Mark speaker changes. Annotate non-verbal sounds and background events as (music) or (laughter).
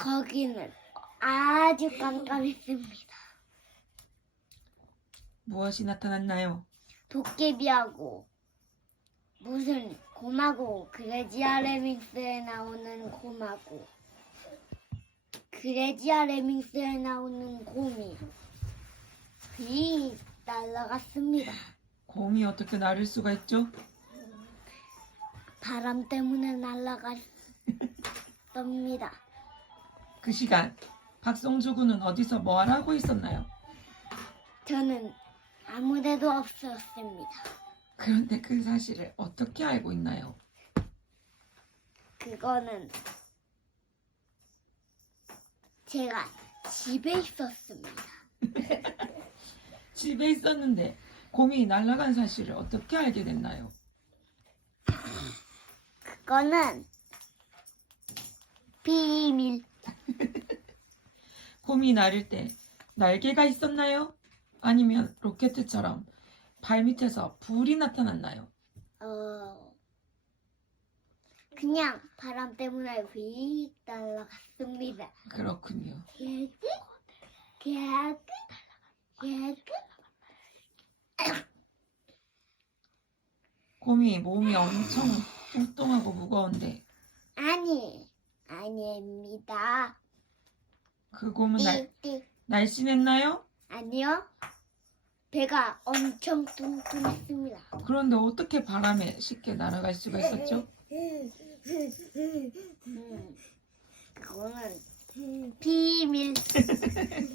Speaker 1: 거기는 아주 깜깜했습니다.
Speaker 2: 무엇이 나타났나요?
Speaker 1: 도깨비하고 무슨 곰하고 그레지아 레밍스에 나오는 곰하고 그레지아 레밍스에 나오는 곰이 휘 날아갔습니다.
Speaker 2: 곰이 어떻게 날을 수가 있죠?
Speaker 1: 바람 때문에 날아갔습니다. (laughs)
Speaker 2: 그 시간 박성주 군은 어디서 뭘 하고 있었나요?
Speaker 1: 저는 아무데도 없었습니다.
Speaker 2: 그런데 그 사실을 어떻게 알고 있나요?
Speaker 1: 그거는 제가 집에 있었습니다. (laughs)
Speaker 2: 집에 있었는데 곰이 날아간 사실을 어떻게 알게 됐나요?
Speaker 1: 그거는 비밀.
Speaker 2: 곰이 날을 때 날개가 있었나요? 아니면 로켓처럼 발 밑에서 불이 나타났나요?
Speaker 1: 어 그냥 바람 때문에 휙 날아갔습니다.
Speaker 2: 그렇군요.
Speaker 1: 개그 개그 개그
Speaker 2: 곰이 몸이 엄청 뚱뚱하고 무거운데
Speaker 1: 아니 아닙니다.
Speaker 2: 그 곰은 날,
Speaker 1: 띠 띠
Speaker 2: 날씬했나요?
Speaker 1: 아니요. 배가 엄청 뚱뚱했습니다.
Speaker 2: 그런데 어떻게 바람에 쉽게 날아갈 수가 있었죠?
Speaker 1: 음, (laughs) 그거는 비밀. (laughs)